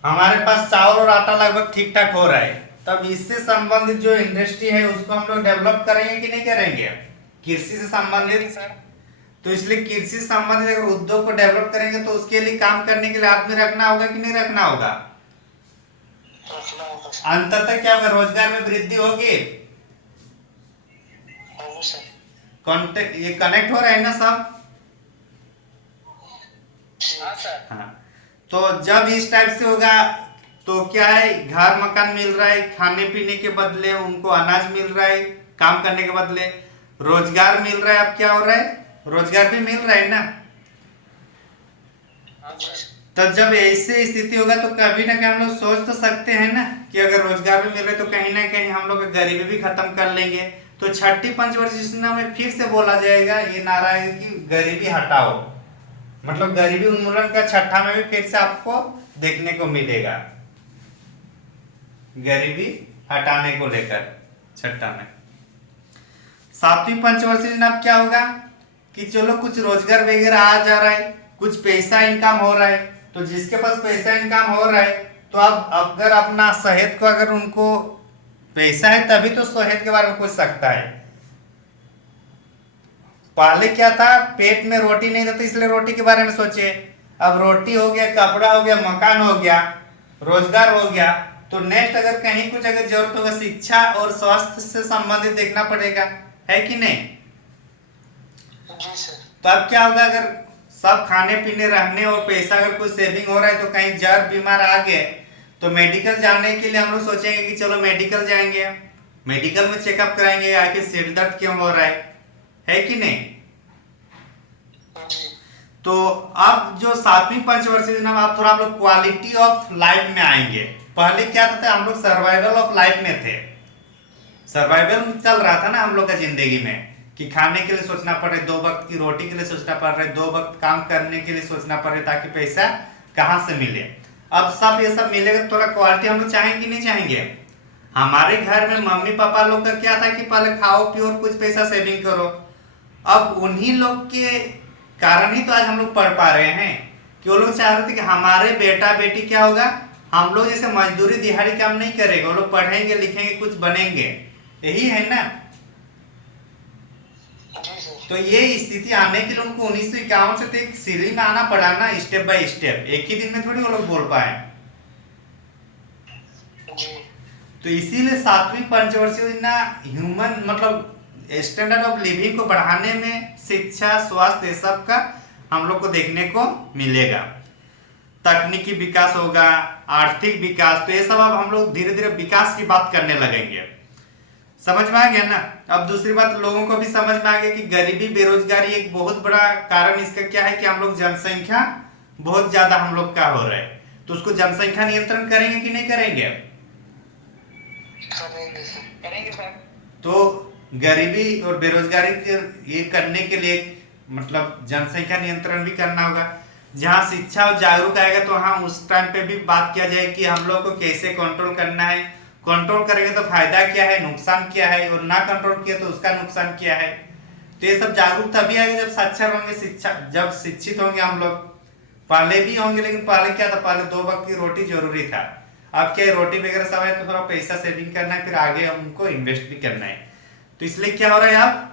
हमारे पास चावल और आटा लगभग ठीक ठाक हो रहा है, तब इससे संबंधित जो इंडस्ट्री है उसको हम लोग डेवलप करेंगे कि नहीं करेंगे, कृषि से संबंधित। सर तो इसलिए कृषि से संबंधित अगर उद्योग को डेवलप करेंगे तो उसके लिए काम करने के लिए आदमी रखना होगा कि नहीं रखना होगा। रखना होगा सर। अंततः क्या होगा, रोजगार में वृद्धि होगी। होगा सर। कॉन्टेक्ट ये कनेक्ट हो रहा है ना सब। हाँ सर। हाँ, तो जब इस टाइप से होगा तो क्या है, घर मकान मिल रहा है, खाने पीने के बदले उनको अनाज मिल रहा है, काम करने के बदले रोजगार मिल रहा है। अब क्या हो रहा है, रोजगार भी मिल रहा है ना। हाँ सर। तो जब ऐसे स्थिति होगा तो कभी ना कभी हम लोग सोच तो सकते हैं ना कि अगर रोजगार भी मिल रहा है तो कहीं ना कहीं हम लोग गरीबी भी खत्म कर लेंगे। तो छठी पंचवर्षीय योजना में फिर से बोला जाएगा, ये नारा है कि गरीबी हटाओ, मतलब गरीबी उन्मूलन का छठा में भी फिर से आपको देखने को मिलेगा, गरीबी हटाने को लेकर छठा में। सातवीं पंचवर्षीय योजना क्या होगा कि चलो कुछ रोजगार वगैरह आ जा रहा है, कुछ पैसा इनकम हो रहा है, तो जिसके पास पैसा इनकम हो रहा है तो अब अगर अपना सेहत को, अगर उनको पैसा है तभी तो सेहत के बारे में सोच सकता है। पहले क्या था, पेट में रोटी नहीं था तो इसलिए रोटी के बारे में सोचे, अब रोटी हो गया, कपड़ा हो गया, मकान हो गया, रोजगार हो गया, तो नेक्स्ट अगर कहीं कुछ अगर जरूरत होगा शिक्षा और स्वास्थ्य से संबंधित देखना पड़ेगा, है कि नहीं। जी सर। तो अब क्या होगा, अगर सब खाने पीने रहने और पैसा अगर कुछ सेविंग हो रहा है तो कहीं जर बीमार आ गए तो मेडिकल जाने के लिए हम लोग सोचेंगे कि चलो मेडिकल जाएंगे, मेडिकल में चेकअप कराएंगे आखिर सिर दर्द क्यों हो रहा है कि नहीं। जी। तो अब जो सातवीं पंचवर्षीय योजना में आप थोड़ा आप लोग क्वालिटी ऑफ लाइफ में आएंगे। पहले क्या था, हम लोग सर्वाइवल ऑफ लाइफ में थे, सर्वाइवल चल रहा था ना हम लोग का जिंदगी में कि खाने के लिए सोचना पड़े, 2 वक्त की रोटी के लिए सोचना पड़ रहा है, 2 वक्त काम करने के लिए सोचना पड़े ताकि पैसा कहाँ से मिले। अब सब ये सब मिलेगा, थोड़ा क्वालिटी हम लोग चाहेंगे नहीं चाहेंगे। हमारे घर में मम्मी पापा लोग का क्या था कि पहले खाओ पियो और कुछ पैसा सेविंग करो। अब उन्हीं लोग के कारण ही तो आज हम लोग पढ़ पा रहे हैं कि वो लोग चाह रहे थे कि हमारे बेटा बेटी क्या होगा, हम लोग जैसे मजदूरी दिहाड़ी काम नहीं करेंगे, वो लोग पढ़ेंगे लिखेंगे कुछ बनेंगे, यही है ना। जी सर। तो ये स्थिति आने के लिए उनको 1951 से तो एक सीढ़ी में आना पड़ा ना, स्टेप बाय स्टेप, एक ही दिन में थोड़ी वो लोग बोल पाए। जी। तो इसीलिए सातवीं पंचवर्षीय योजना ह्यूमन मतलब स्टैंडर्ड ऑफ लिविंग को बढ़ाने में शिक्षा स्वास्थ्य सब का हम लोग को देखने को मिलेगा। तकनीकी विकास होगा, आर्थिक विकास, तो ये सब अब हम लोग धीरे धीरे विकास की बात करने लगेंगे। समझ में आ गया ना। अब दूसरी बात लोगों को भी समझ में आ गया कि गरीबी बेरोजगारी एक बहुत बड़ा कारण इसका क्या है कि हम लोग जनसंख्या बहुत ज्यादा हम लोग का हो रहा है, तो उसको जनसंख्या नियंत्रण करेंगे कि नहीं करेंगे। करेंगे सर। करेंगे सर। तो गरीबी और बेरोजगारी के ये करने के लिए मतलब जनसंख्या नियंत्रण भी करना होगा। जहाँ शिक्षा और जागरूक आएगा तो हाँ उस टाइम पे भी बात किया जाए कि हम लोग को कैसे कंट्रोल करना है, कंट्रोल करेंगे तो फायदा क्या है, नुकसान क्या है, और ना कंट्रोल किया तो उसका नुकसान क्या है। तो ये सब जागरूक तभी आएगा जब साक्षर होंगे, शिक्षा जब शिक्षित होंगे हम लोग। पहले भी होंगे लेकिन पहले क्या था, पहले 2 वक्त की रोटी जरूरी था, अब क्या है रोटी वगैरह सब है तो थोड़ा पैसा सेविंग करना है, फिर आगे उनको इन्वेस्ट भी करना है। तो इसलिए क्या हो रहा है, अब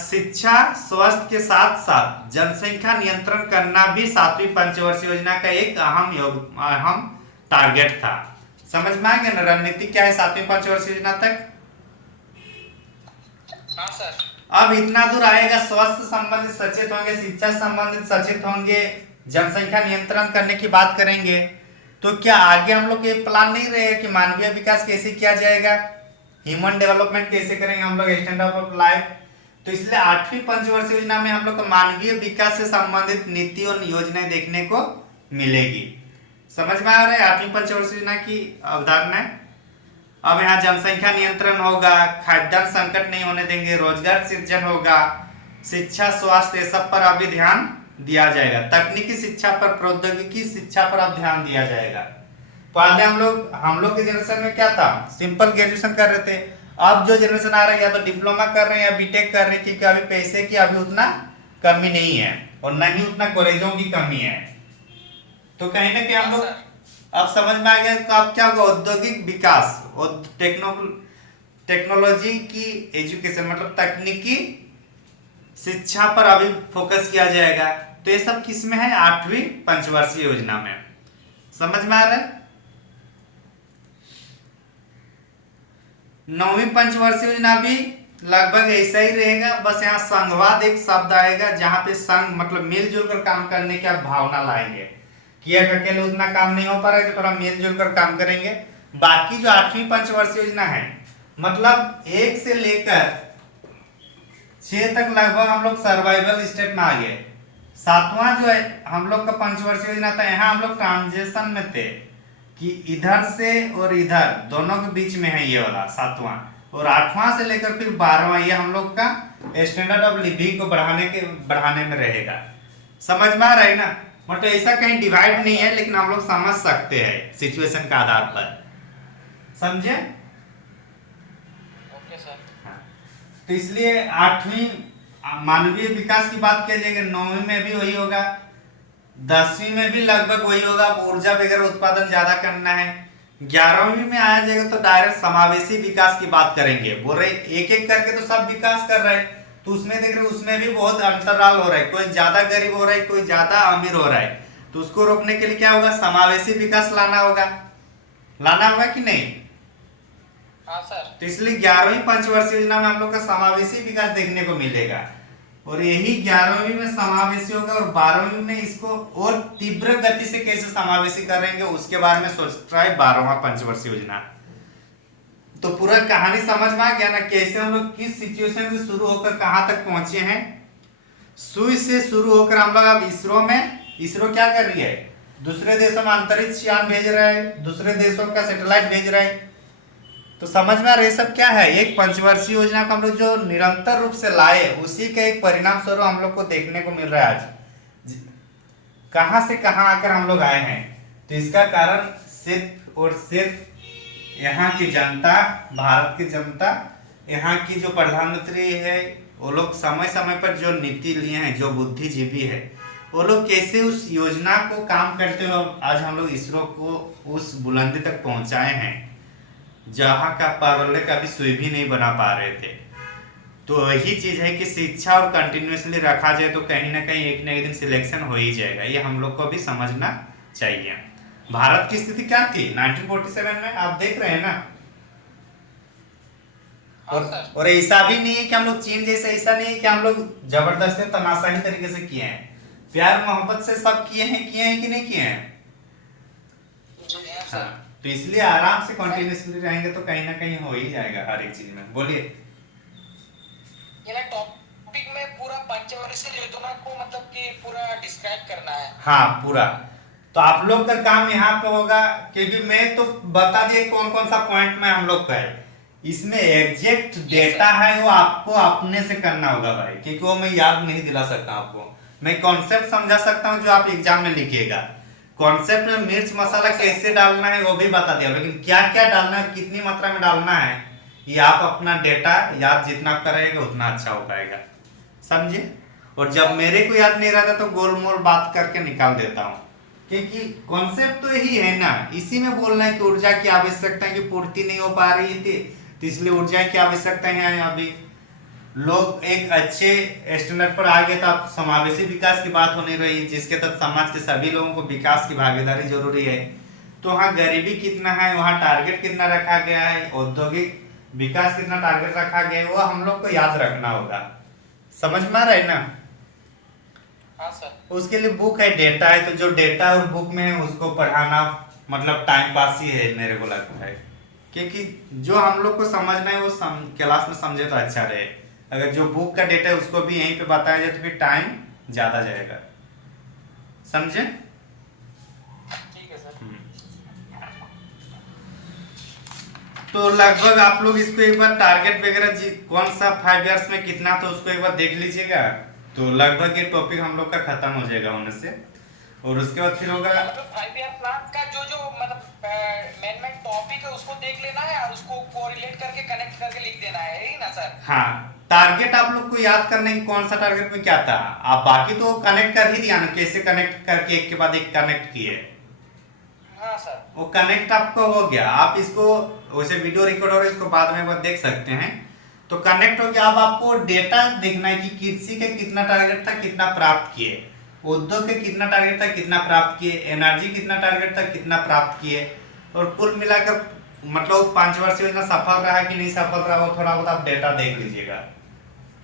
शिक्षा स्वास्थ्य के साथ साथ जनसंख्या नियंत्रण करना भी सातवीं पंचवर्षीय योजना का एक अहम टारगेट था। समझ में आ गया ना रणनीति क्या है सातवीं पंचवर्षीय योजना तक। हाँ सर। अब इतना दूर आएगा, स्वास्थ्य संबंधित सचेत होंगे, शिक्षा संबंधित सचेत होंगे, जनसंख्या नियंत्रण करने की बात करेंगे, तो क्या आगे हम लोग ये प्लान नहीं रहेगा कि मानवीय विकास कैसे किया जाएगा, ह्यूमन डेवलपमेंट कैसे करेंगे हम लोग, स्टैंडर्ड ऑफ लाइफ। तो इसलिए 8वीं पंचवर्षीय योजना में हम लोग को मानवीय विकास से संबंधित नीति और योजनाएं देखने को मिलेगी। समझ में आ रहा है 8वीं पंचवर्षीय योजना की अवधारणा। अब यहाँ जनसंख्या नियंत्रण होगा, खाद्यान्न संकट नहीं होने देंगे, रोजगार सृजन होगा, शिक्षा स्वास्थ्य सब पर अभी ध्यान दिया जाएगा, तकनीकी शिक्षा पर प्रौद्योगिकी शिक्षा पर अब ध्यान दिया जाएगा। पहले हम लोग के जनरेशन में क्या था, सिंपल ग्रेजुएशन कर रहे थे। अब जो जनरेशन आ रहा है या तो डिप्लोमा कर रहे हैं या बीटेक कर रहे हैं, क्योंकि अभी पैसे की अभी उतना कमी नहीं है और न ही उतना कॉलेजों की कमी है। तो कहीं ना कहीं हम लोग अब समझ में आ गया तो अब क्या होगा, औद्योगिक विकास और टेक्नोलॉजी की एजुकेशन मतलब तकनीकी शिक्षा पर अभी फोकस किया जाएगा। तो ये सब किस में है, 8वीं पंचवर्षीय योजना में। समझ में आ रहा है। 9वीं पंचवर्षीय योजना भी लगभग ऐसा ही रहेगा, बस यहाँ संघवाद एक शब्द आएगा, जहाँ पे संघ मतलब मिलजुल कर काम करने की आप भावना लाएंगे कि अकेले उतना काम नहीं हो पा रहा है तो थोड़ा मिलजुल कर काम करेंगे। बाकी जो 8वीं पंचवर्षीय योजना है मतलब 1 से लेकर 6 तक लगभग हम लोग सर्वाइवल स्टेट में आ गए। 7वां जो है हम लोग का पंचवर्षीय योजना था, यहाँ हम लोग ट्रांजिशन में थे कि इधर से और इधर दोनों के बीच में है ये वाला 7वां, और 8वां से लेकर फिर 12वां ये हम लोग का स्टैंडर्ड ऑफ लिविंग को बढ़ाने में रहेगा। समझ में आ रहा है ना। मतलब ऐसा कहीं डिवाइड नहीं है, लेकिन हम लोग समझ सकते हैं सिचुएशन का आधार पर। समझे। Okay sir. तो इसलिए 8वीं मानवीय विकास की बात किया जाएगी, 9वीं में भी वही होगा, 10वीं में भी लगभग वही होगा, ऊर्जा वगैरह उत्पादन ज्यादा करना है। 11वीं में आया जाएगा तो डायरेक्ट समावेशी विकास की बात करेंगे। बोल रहे एक एक करके तो सब विकास कर रहे हैं, तो उसमें देख रहे उसमें भी बहुत अंतराल हो रहा है, कोई ज्यादा गरीब हो रहा है, कोई ज्यादा अमीर हो रहा है। तो उसको रोकने के लिए क्या होगा, समावेशी विकास लाना होगा कि नहीं। हाँ सर। तो इसलिए 11वीं पंचवर्षीय योजना में हम लोग का समावेशी विकास देखने को मिलेगा, और यही 11वीं में समावेशी होगा, और 12वीं में इसको और तीव्र गति से कैसे समावेशी करेंगे उसके बारे में सोच रहा है 12वां पंचवर्षीय योजना। तो पूरा कहानी समझ में आ गया ना, कैसे हम लोग किस सिचुएशन से शुरू होकर कहां तक पहुंचे हैं। सुई से शुरू होकर हम लोग अब इसरो क्या कर रही है, दूसरे देशों में अंतरिक्ष यान भेज रहा है, दूसरे देशों का सैटेलाइट भेज रहा है। तो समझ में आ रहा है सब क्या है, एक पंचवर्षीय योजना को हम लोग जो निरंतर रूप से लाए उसी का एक परिणाम स्वरूप हम लोग को देखने को मिल रहा है आज कहां से कहां आकर हम लोग आए हैं। तो इसका कारण सिर्फ और सिर्फ यहाँ की जनता, भारत की जनता, यहाँ की जो प्रधानमंत्री है वो लोग समय समय पर जो नीति लिए हैं, जो बुद्धिजीवी है वो लोग कैसे उस योजना को काम करते हुए आज हम लोग इसरो को उस बुलंदी तक पहुंचाए हैं जहाँ का पावले का भी सुई भी नहीं बना पा रहे थे। तो वही चीज है कि शिक्षा और कंटिन्यूसली रखा जाए तो कहीं ना कहीं एक न एक दिन सिलेक्शन हो ही जाएगा, ये हम लोग को भी समझना चाहिए। भारत की स्थिति क्या थी 1947 में, आप देख रहे हैं ना। और ऐसा भी नहीं है कि हम लोग चीन जैसे, ऐसा नहीं है कि हम लोग जबरदस्ती तमाशाही तरीके से किए हैं, प्यार मोहब्बत से सब किए हैं कि नहीं किए हैं। हाँ, तो इसलिए आराम से कंटिन्यूसली रहेंगे तो कहीं ना कहीं हो ही जाएगा हर एक चीज में। बोलिए। ये टॉपिक में पूरा पंचवर्षीय योजना को मतलब कि पूरा डिस्क्राइब करना है। हाँ पूरा। तो आप लोग का काम यहाँ पे होगा, क्योंकि मैं तो बता दिए कौन कौन सा पॉइंट में हम लोग का है, इसमें एग्जैक्ट डेटा है वो आपको अपने से करना होगा भाई, क्योंकि वो मैं याद नहीं दिला सकता आपको। मैं कॉन्सेप्ट समझा सकता हूँ जो आप एग्जाम में लिखिएगा, कॉन्सेप्ट में मिर्च मसाला कैसे डालना है वो भी बता दिया, लेकिन क्या क्या डालना है, कितनी मात्रा में डालना है, ये आप अपना डेटा याद जितना करेंगे उतना अच्छा हो पाएगा। समझे। और जब मेरे को याद नहीं रहता तो गोलमोल बात करके निकाल देता हूँ, क्योंकि कॉन्सेप्ट तो यही है ना, इसी में बोलना है कि ऊर्जा की आवश्यकता की पूर्ति नहीं हो पा रही थी, तो इसलिए ऊर्जा की आवश्यकता है। अभी लोग एक अच्छे स्टैंडर्ड पर आ गए तो अब समावेशी विकास की बात होने रही, जिसके तहत समाज के सभी लोगों को विकास की भागीदारी जरूरी है। तो वहाँ गरीबी कितना है, वहाँ टारगेट कितना रखा गया है, औद्योगिक विकास कितना टारगेट रखा गया है, वो हम लोग को याद रखना होगा। समझ में आ रहा है ना। हाँ सर। उसके लिए बुक है, डेटा है, तो जो डेटा और बुक में है उसको पढ़ाना मतलब टाइम पास ही है मेरे को लगता है, क्योंकि जो हम लोग को समझना है वो क्लास में समझे तो अच्छा रहे। अगर जो बुक का डेटा है उसको भी यहीं पे बताया जाए तो फिर टाइम ज्यादा जाएगा। समझे। ठीक है सर। तो लगभग आप लोग इसको एक बार टारगेट वगैरह कौन सा 5 इयर्स में कितना तो उसको एक बार देख लीजिएगा, तो लगभग ये टॉपिक हम लोग का खत्म हो जाएगा होने से। और उसके बाद फिर होगा 5 ईयर प्लान का जो मतलब मेन टॉपिक है उसको देख लेना है और उसको कोरिलेट करके कनेक्ट करके लिख देना है, यही ना सर? हाँ, टारगेट आप लोग को याद करने की कौन सा टारगेट में क्या था, आप बाकी तो कनेक्ट कर ही दिया ना, कैसे कनेक्ट करके एक के बाद एक कनेक्ट किए। हाँ सर। वो कनेक्ट आपको हो गया, आप इसको वैसे वीडियो रिकॉर्ड और इसको बाद में एक बार देख सकते हैं। तो कनेक्ट हो गया, अब आपको डेटा देखना है कि कृषि के कितना टारगेट था, कितना प्राप्त किए, उद्योग के कितना टारगेट था, कितना प्राप्त किए, एनर्जी कितना टारगेट था, कितना प्राप्त किए, और कुल मिलाकर मतलब 5 वर्ष योजना सफल रहा कि नहीं सफल रहा, वो थोड़ा बहुत आप डेटा देख लीजिएगा,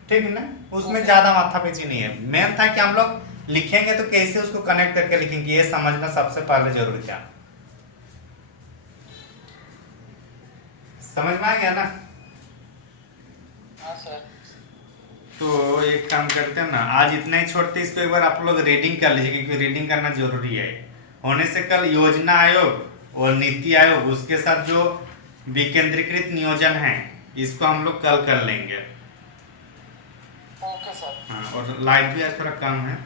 ठीक है ना। उसमें ज्यादा माथापैची नहीं है, मेन था कि हम लोग लिखेंगे तो कैसे उसको कनेक्ट करके लिखेंगे, ये समझना सबसे पहले जरूरी था। समझ में आ गया ना? हाँ सर। तो एक काम करते हैं ना, आज इतना ही छोड़ते, इसको एक बार आप लोग रीडिंग कर लीजिए, क्योंकि रीडिंग करना जरूरी है। होने से कल योजना आयोग और नीति आयोग, उसके साथ जो विकेंद्रीकृत नियोजन है, इसको हम लोग कल कर लेंगे। Okay sir. हाँ, और लाइट भी आज थोड़ा कम है,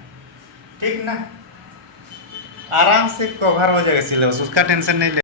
ठीक ना। आराम से कवर हो जाएगा सिलेबस, उसका टेंशन नहीं ले।